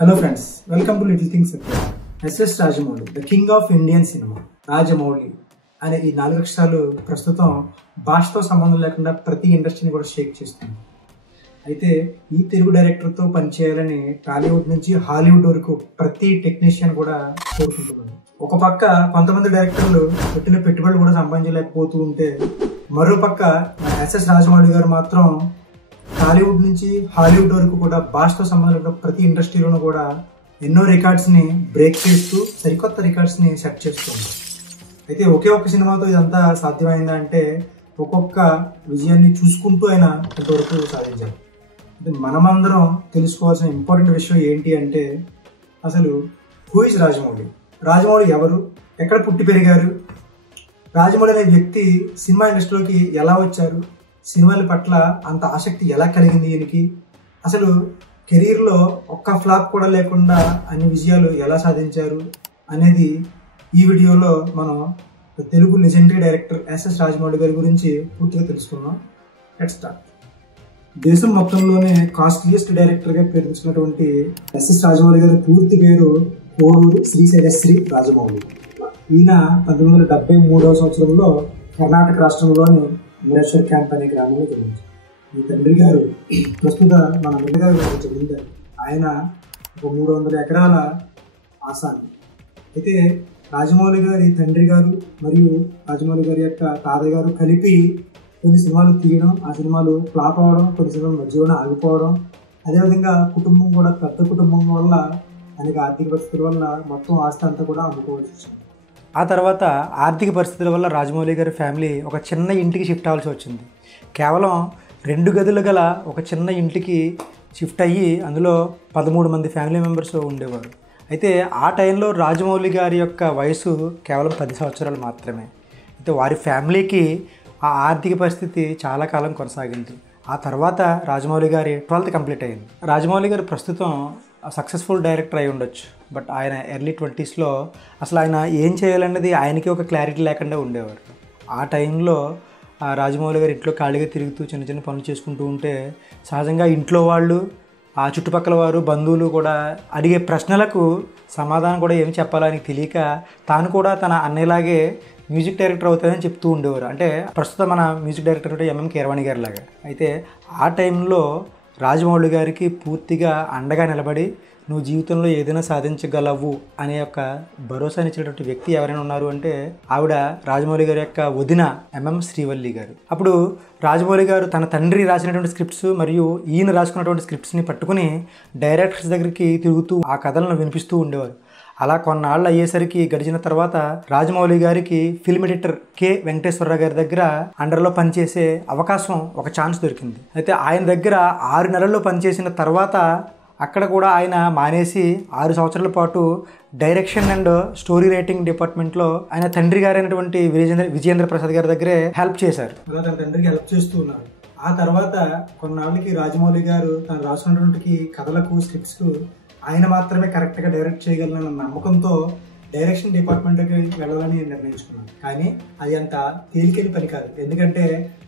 Hello friends, welcome to little things. S S Rajamouli, the king of Indian cinema. Rajamouli అనే ఈ 4 అక్షరాలు ప్రస్తుతం భాషతో సంబంధం లేకుండా ప్రతి ఇండస్ట్రీని కూడా షేక్ చేస్తుంది. అయితే ఈ తెలుగు డైరెక్టర్తో పనిచేయాలని టాలీవుడ్ నుంచి హాలీవుడ్ వరకు ప్రతి టెక్నీషియన్ కూడా కోరుకుంటున్నారు. ఒక పక్క కొంతమంది డైరెక్టర్లు పెట్టిన పెట్టుబడులు కూడా సంపాదించలేకపోతూ ఉంటే, మరో పక్క ఎస్ఎస్ రాజమౌళి గారు మాత్రం టాలీవుడ్ నుంచి హాలీవుడ్ వరకు కూడా భాషతో సంబంధం ప్రతి ఇండస్ట్రీలోనూ కూడా ఎన్నో రికార్డ్స్ని బ్రేక్ చేస్తూ సరికొత్త రికార్డ్స్ని సెట్ చేస్తుంది. అయితే ఒకే ఒక్క సినిమాతో ఇదంతా సాధ్యమైందా అంటే, ఒక్కొక్క విజయాన్ని చూసుకుంటూ ఆయన ఇంతవరకు సాధించారు. అంటే మనమందరం తెలుసుకోవాల్సిన ఇంపార్టెంట్ విషయం ఏంటి అంటే, అసలు హూ ఇస్ రాజమౌళి? రాజమౌళి ఎవరు? ఎక్కడ పుట్టి పెరిగారు? రాజమౌళి అనే వ్యక్తి సినిమా ఇండస్ట్రీలోకి ఎలా వచ్చారు? సినిమాల పట్ల అంత ఆసక్తి ఎలా కలిగింది ఈయనకి? అసలు కెరీర్లో ఒక్క ఫ్లాప్ కూడా లేకుండా అన్ని విజయాలు ఎలా సాధించారు అనేది ఈ వీడియోలో మనం Telugu legendary director S S Rajamouli గారి గురించి పూర్తిగా తెలుసుకున్నాం. Let's start. దేశం మొత్తంలోనే కాస్ట్లీయెస్ట్ డైరెక్టర్గా పేర్కొన్నటువంటి ఎస్ఎస్ రాజమౌళి గారి పూర్తి పేరు కోడూరు శ్రీశైలశ్రీ రాజమౌళి. ఈయన 1973వ సంవత్సరంలో కర్ణాటక రాష్ట్రంలోని మిరాశ్వర్ క్యాంప్ అనే గ్రామంలో జన్మించారు. ఈ తండ్రి గారు ప్రస్తుత మన ముందుగారు జమీందారు. ఆయన ఒక 300 ఎకరాల ఆసామి. అయితే రాజమౌళి గారి తండ్రి గారు మరియు రాజమౌళి గారి యొక్క తాతయ్య గారు కలిపి కొన్ని సినిమాలు తీయడం, ఆ సినిమాలు ఫ్లాప్ అవ్వడం, కొన్ని సినిమాలు మధ్యలోనే ఆగిపోవడం, అదేవిధంగా కుటుంబం కూడా పెద్ద కుటుంబం వల్ల అనేక ఆర్థిక పరిస్థితుల వల్ల మొత్తం ఆస్తి అంతా కూడా అమ్ముకోవాల్సి వచ్చింది. ఆ తర్వాత ఆర్థిక పరిస్థితుల వల్ల రాజమౌళి గారి ఫ్యామిలీ ఒక చిన్న ఇంటికి షిఫ్ట్ అవ్వాల్సి వచ్చింది. కేవలం 2 గదులు గల ఒక చిన్న ఇంటికి షిఫ్ట్ అయ్యి అందులో 13 మంది ఫ్యామిలీ మెంబర్స్ ఉండేవారు. అయితే ఆ టైంలో రాజమౌళి గారి యొక్క వయసు కేవలం 10 సంవత్సరాలు మాత్రమే. అయితే వారి ఫ్యామిలీకి ఆ ఆర్థిక పరిస్థితి చాలా కాలం కొనసాగింది. ఆ తర్వాత రాజమౌళి గారి 12th కంప్లీట్ అయింది. రాజమౌళి గారు ప్రస్తుతం సక్సెస్ఫుల్ డైరెక్టర్ అయి ఉండొచ్చు, బట్ ఆయన ఎర్లీ 20sలో అసలు ఆయన ఏం చేయాలన్నది ఆయనకి ఒక క్లారిటీ లేకుండా ఉండేవారు. ఆ టైంలో రాజమౌళి గారు ఇంట్లో ఖాళీగా తిరుగుతూ చిన్న చిన్న పనులు చేసుకుంటూ ఉంటే, సహజంగా ఇంట్లో వాళ్ళు, ఆ చుట్టుపక్కల వారు, బంధువులు కూడా అడిగే ప్రశ్నలకు సమాధానం కూడా ఏమి చెప్పాలని తెలియక తాను కూడా తన అన్నయ్యలాగే మ్యూజిక్ డైరెక్టర్ అవుతాయని చెప్తూ ఉండేవారు. అంటే ప్రస్తుతం మన మ్యూజిక్ డైరెక్టర్ అంటే ఎంఎం కీరవాణి గారి లాగా. అయితే ఆ టైంలో రాజమౌళి గారికి పూర్తిగా అండగా నిలబడి నువ్వు జీవితంలో ఏదైనా సాధించగలవు అనే యొక్క భరోసానిచ్చినటువంటి వ్యక్తి ఎవరైనా ఉన్నారు అంటే ఆవిడ రాజమౌళి గారి యొక్క వదిన ఎంఎం శ్రీవల్లి గారు. అప్పుడు రాజమౌళి గారు తన తండ్రి రాసినటువంటి స్క్రిప్ట్స్ మరియు ఈయన రాసుకున్నటువంటి స్క్రిప్ట్స్ని పట్టుకుని డైరెక్టర్స్ దగ్గరికి తిరుగుతూ ఆ కథలను వినిపిస్తూ ఉండేవారు. అలా కొన్నాళ్ళు అయ్యేసరికి గడిచిన తర్వాత రాజమౌళి గారికి ఫిల్మ్ ఎడిటర్ కె వెంకటేశ్వరరావు గారి దగ్గర అండర్లో పనిచేసే అవకాశం, ఒక ఛాన్స్ దొరికింది. అయితే ఆయన దగ్గర 6 నెలల్లో పనిచేసిన తర్వాత అక్కడ కూడా ఆయన మానేసి 6 సంవత్సరాల పాటు డైరెక్షన్ అండ్ స్టోరీ రైటింగ్ డిపార్ట్మెంట్లో ఆయన తండ్రి గారైనటువంటి విజయేంద్ర ప్రసాద్ గారి దగ్గరే హెల్ప్ చేశారు. అలా తన తండ్రికి హెల్ప్ చేస్తూ ఉన్నారు. ఆ తర్వాత కొన్నాళ్ళకి రాజమౌళి గారు తను రాసుకున్నటువంటి కథలకు, స్క్రిప్ట్స్కు ఆయన మాత్రమే కరెక్ట్గా డైరెక్ట్ చేయగలనన్న నమ్మకంతో డైరెక్షన్ డిపార్ట్మెంట్కి వెళ్ళాలని నిర్ణయించుకున్నాను. కానీ అది అంత తేలికైన పని కాదు. ఎందుకంటే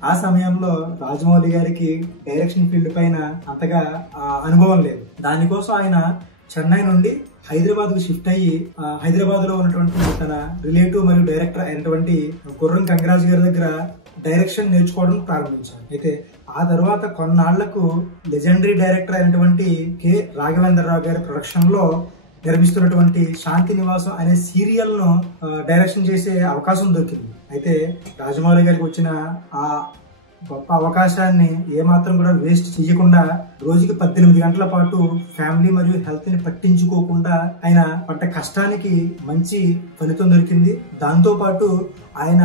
ఆ సమయంలో రాజమౌళి గారికి డైరెక్షన్ ఫీల్డ్ పైన అంతగా అనుభవం లేదు. దానికోసం ఆయన చెన్నై నుండి హైదరాబాద్కు షిఫ్ట్ అయ్యి హైదరాబాద్లో ఉన్నటువంటి తన రిలేటివ్ మరియు డైరెక్టర్ అయినటువంటి గుర్రం కంగరాజు గారి దగ్గర డైరెక్షన్ నేర్చుకోవడం ప్రారంభించారు. అయితే ఆ తర్వాత కొన్నాళ్లకు లెజెండరీ డైరెక్టర్ అయినటువంటి కె రాఘవేంద్రరావు గారి ప్రొడక్షన్లో నిర్మిస్తున్నటువంటి శాంతి నివాసం అనే సీరియల్ను డైరెక్షన్ చేసే అవకాశం దొరికింది. అయితే రాజమౌళి గారికి వచ్చిన ఆ గొప్ప అవకాశాన్ని ఏమాత్రం కూడా వేస్ట్ చేయకుండా రోజుకి 18 గంటల పాటు ఫ్యామిలీ మరియు హెల్త్ ని పట్టించుకోకుండా ఆయన పడ్డ కష్టానికి మంచి ఫలితం దొరికింది. దాంతో పాటు ఆయన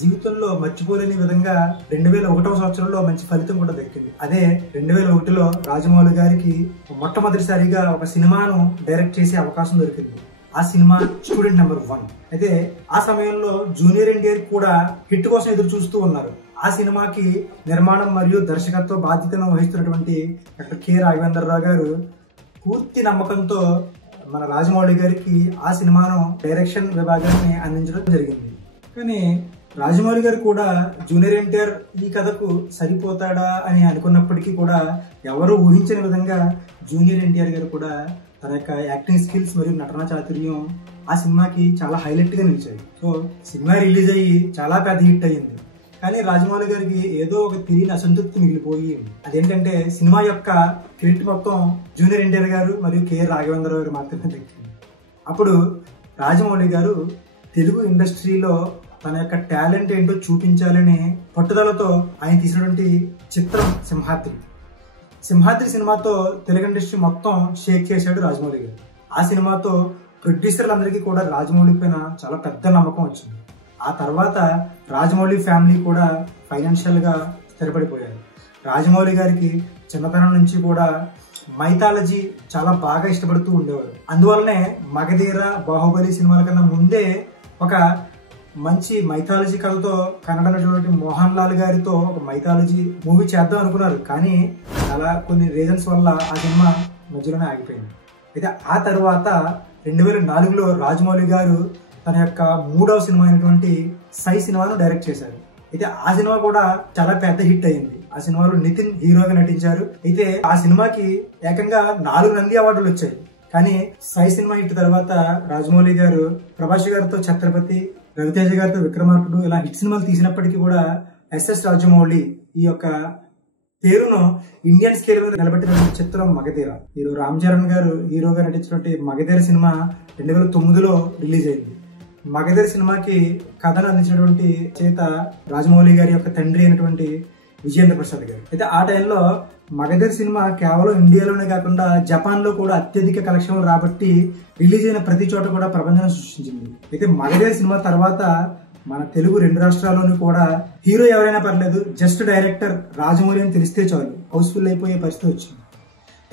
జీవితంలో మర్చిపోలేని విధంగా 2001వ సంవత్సరంలో మంచి ఫలితం కూడా దక్కింది. అదే 2001లో రాజమౌళి గారికి మొట్టమొదటిసారిగా ఒక సినిమాను డైరెక్ట్ చేసే అవకాశం దొరికింది. ఆ సినిమా స్టూడెంట్ నెంబర్ 1. అయితే ఆ సమయంలో జూనియర్ ఎన్టీఆర్ కూడా హిట్ కోసం ఎదురు చూస్తూ ఉన్నారు. ఆ సినిమాకి నిర్మాణం మరియు దర్శకత్వ బాధ్యతను వహిస్తున్నటువంటి డాక్టర్ కె రాఘవేంద్రరావు గారు పూర్తి నమ్మకంతో మన రాజమౌళి గారికి ఆ సినిమాను డైరెక్షన్ విభాగాన్ని అందించడం జరిగింది. కానీ రాజమౌళి గారు కూడా జూనియర్ ఎన్టీఆర్ ఈ కథకు సరిపోతాడా అని అనుకున్నప్పటికీ కూడా ఎవరు ఊహించని విధంగా జూనియర్ ఎన్టీఆర్ గారు కూడా తన యొక్క యాక్టింగ్ స్కిల్స్ మరియు నటన చాతుర్యం ఆ సినిమాకి చాలా హైలైట్గా నిలిచాయి. సో సినిమా రిలీజ్ అయ్యి చాలా పెద్ద హిట్ అయ్యింది. కానీ రాజమౌళి గారికి ఏదో ఒక తెలియని అసంతృప్తి మిగిలిపోయి, అదేంటంటే సినిమా యొక్క క్రెడిట్ మొత్తం జూనియర్ ఎన్టీఆర్ గారు మరియు కె రాఘవేంద్రరావు గారు మాత్రమే దక్కింది. అప్పుడు రాజమౌళి గారు తెలుగు ఇండస్ట్రీలో తన యొక్క టాలెంట్ ఏంటో చూపించాలని పట్టుదలతో ఆయన తీసినటువంటి చిత్రం సింహాద్రి సినిమాతో తెలుగు ఇండస్ట్రీ మొత్తం షేక్ చేశాడు రాజమౌళి గారు. ఆ సినిమాతో ప్రొడ్యూసర్లందరికీ కూడా రాజమౌళి పైన చాలా పెద్ద నమ్మకం వచ్చింది. ఆ తర్వాత రాజమౌళి ఫ్యామిలీ కూడా ఫైనాన్షియల్ గా స్థిరపడిపోయారు. రాజమౌళి గారికి చిన్నతనం నుంచి కూడా మైథాలజీ చాలా బాగా ఇష్టపడుతూ ఉండేవారు. అందువల్లనే మగధీర, బాహుబలి సినిమాల కన్నా ముందే ఒక మంచి మైథాలజీ కథతో కన్నడ నటుడు మోహన్ లాల్ గారితో ఒక మైథాలజీ మూవీ చేద్దాం అనుకున్నారు. కానీ చాలా కొన్ని రీజన్స్ వల్ల ఆ సినిమా మధ్యలోనే ఆగిపోయింది. అయితే ఆ తర్వాత 2004లో రాజమౌళి గారు తన యొక్క 3వ సినిమా అయినటువంటి సై సినిమాను డైరెక్ట్ చేశారు. అయితే ఆ సినిమా కూడా చాలా పెద్ద హిట్ అయింది. ఆ సినిమాలో నితిన్ హీరోగా నటించారు. అయితే ఆ సినిమాకి ఏకంగా 4 నంది అవార్డులు వచ్చాయి. కానీ సై సినిమా హిట్ తర్వాత రాజమౌళి గారు ప్రభాస్ గారితో ఛత్రపతి, రవితేజ గారితో విక్రమార్కుడు ఇలా హిట్ సినిమాలు తీసినప్పటికీ కూడా ఎస్ఎస్ రాజమౌళి ఈ యొక్క పేరును ఇండియన్ స్కేల్ మీద నిలబెట్టిన చిత్రం మగధీర. హీరో రామ్ చరణ్ గారు హీరోగా నటించినటువంటి మగధీర సినిమా 2009లో రిలీజ్ అయింది. మగధీర సినిమాకి కథను అందించినటువంటి చేత రాజమౌళి గారి యొక్క తండ్రి అయినటువంటి విజయేంద్ర ప్రసాద్ గారు. అయితే ఆ టైంలో మగధీర సినిమా కేవలం ఇండియాలోనే కాకుండా జపాన్ లో కూడా అత్యధిక కలెక్షన్లు రాబట్టి రిలీజ్ అయిన ప్రతి చోట కూడా ప్రపంచాన్ని సృష్టించింది. అయితే మగధీర సినిమా తర్వాత మన తెలుగు 2 రాష్ట్రాల్లోనూ కూడా హీరో ఎవరైనా పర్లేదు, జస్ట్ డైరెక్టర్ రాజమౌళి అని తెలిస్తే చాలు హౌస్ఫుల్ అయిపోయే పరిస్థితి వచ్చింది.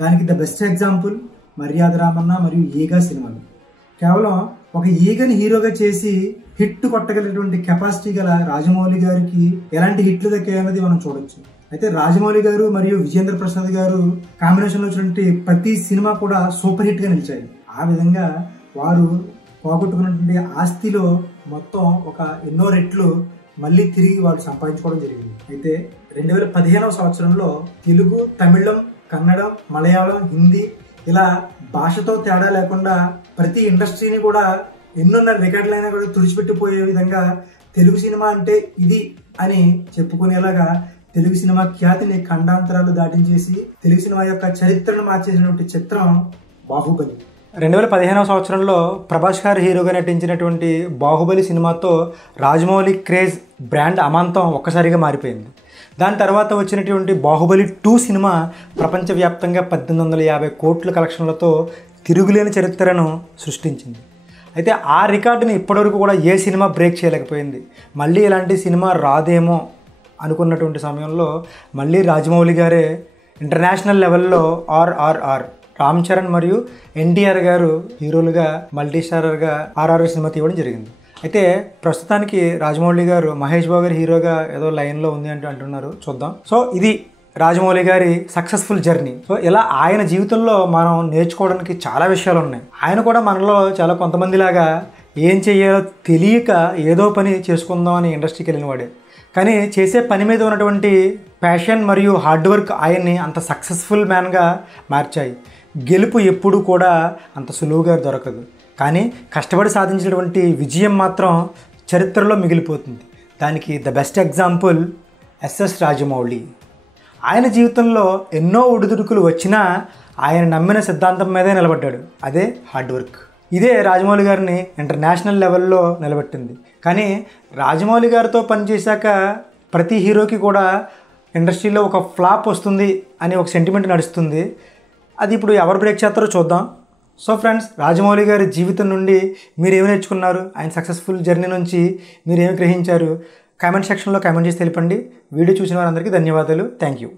దానికి ద బెస్ట్ ఎగ్జాంపుల్ మర్యాద రామన్న మరియు ఈగ సినిమాలు. కేవలం ఒక ఈగని హీరోగా చేసి హిట్ కొట్టగలిగినటువంటి కెపాసిటీ గల రాజమౌళి గారికి ఎలాంటి హిట్లు దక్కాయన్నది మనం చూడొచ్చు. అయితే రాజమౌళి గారు మరియు విజయేంద్ర ప్రసాద్ గారు కాంబినేషన్ లో వచ్చినటువంటి ప్రతి సినిమా కూడా సూపర్ హిట్ గా నిలిచాయి. ఆ విధంగా వారు పోగొట్టుకున్నటువంటి ఆస్తిలో మొత్తం ఒక ఎన్నో రెట్లు మళ్ళీ తిరిగి వారు సంపాదించుకోవడం జరిగింది. అయితే 2015వ సంవత్సరంలో తెలుగు, తమిళం, కన్నడం, మలయాళం, హిందీ ఇలా భాషతో తేడా లేకుండా ప్రతి ఇండస్ట్రీని కూడా ఎన్నోన్న రికార్డులైనా కూడా తుడిచిపెట్టిపోయే విధంగా తెలుగు సినిమా అంటే ఇది అని చెప్పుకునేలాగా తెలుగు సినిమా ఖ్యాతిని ఖండాంతరాలు దాటించేసి తెలుగు సినిమా యొక్క చరిత్రను మార్చేసినటువంటి చిత్రం బాహుబలి. 2015వ సంవత్సరంలో ప్రభాస్ గారు హీరోగా నటించినటువంటి బాహుబలి సినిమాతో రాజమౌళి క్రేజ్ బ్రాండ్ అమాంతం ఒక్కసారిగా మారిపోయింది. దాని తర్వాత వచ్చినటువంటి బాహుబలి 2 సినిమా ప్రపంచవ్యాప్తంగా 1850 కోట్ల కలెక్షన్లతో తిరుగులేని చరిత్రను సృష్టించింది. అయితే ఆ రికార్డుని ఇప్పటివరకు కూడా ఏ సినిమా బ్రేక్ చేయలేకపోయింది. మళ్ళీ ఇలాంటి సినిమా రాదేమో అనుకున్నటువంటి సమయంలో మళ్ళీ రాజమౌళి గారే ఇంటర్నేషనల్ లెవెల్లో ఆర్ఆర్ఆర్ రామ్ చరణ్ మరియు ఎన్టీఆర్ గారు హీరోలుగా మల్టీ స్టారర్గా ఆర్ఆర్ఆర్ సినిమా తీయడం జరిగింది. అయితే ప్రస్తుతానికి రాజమౌళి గారు మహేష్ బాబు గారి హీరోగా ఏదో లైన్లో ఉంది అంటున్నారు, చూద్దాం. సో ఇది రాజమౌళి గారి సక్సెస్ఫుల్ జర్నీ. సో ఇలా ఆయన జీవితంలో మనం నేర్చుకోవడానికి చాలా విషయాలు ఉన్నాయి. ఆయన కూడా మనలో చాలా కొంతమందిలాగా ఏం చెయ్యాలో తెలియక ఏదో పని చేసుకుందాం అని ఇండస్ట్రీకి వెళ్ళిన వాడే. కానీ చేసే పని మీద ఉన్నటువంటి ప్యాషన్ మరియు హార్డ్ వర్క్ ఆయన్ని అంత సక్సెస్ఫుల్ మ్యాన్గా మార్చాయి. గెలుపు ఎప్పుడు కూడా అంత సులువుగా దొరకదు, కానీ కష్టపడి సాధించినటువంటి విజయం మాత్రం చరిత్రలో మిగిలిపోతుంది. దానికి the best example S S Rajamouli. ఆయన జీవితంలో ఎన్నో ఒడిదుడుకులు వచ్చినా ఆయన నమ్మిన సిద్ధాంతం మీదే నిలబడ్డాడు, అదే హార్డ్ వర్క్. ఇదే రాజమౌళి గారిని ఇంటర్నేషనల్ లెవెల్లో నిలబెట్టింది. కానీ రాజమౌళి గారితో పనిచేశాక ప్రతి హీరోకి కూడా ఇండస్ట్రీలో ఒక ఫ్లాప్ వస్తుంది అని ఒక సెంటిమెంట్ నడుస్తుంది. అది ఇప్పుడు ఎవరు బ్రేక్ చేస్తారో చూద్దాం. సో ఫ్రెండ్స్, రాజమౌళి గారి జీవితం నుండి మీరు ఏమి నేర్చుకున్నారు, ఆయన సక్సెస్ఫుల్ జర్నీ నుంచి మీరు ఏమి గ్రహించారు, కామెంట్ సెక్షన్లో కామెంట్ చేసి తెలిపండి. వీడియో చూసిన వారందరికీ ధన్యవాదాలు. Thank you.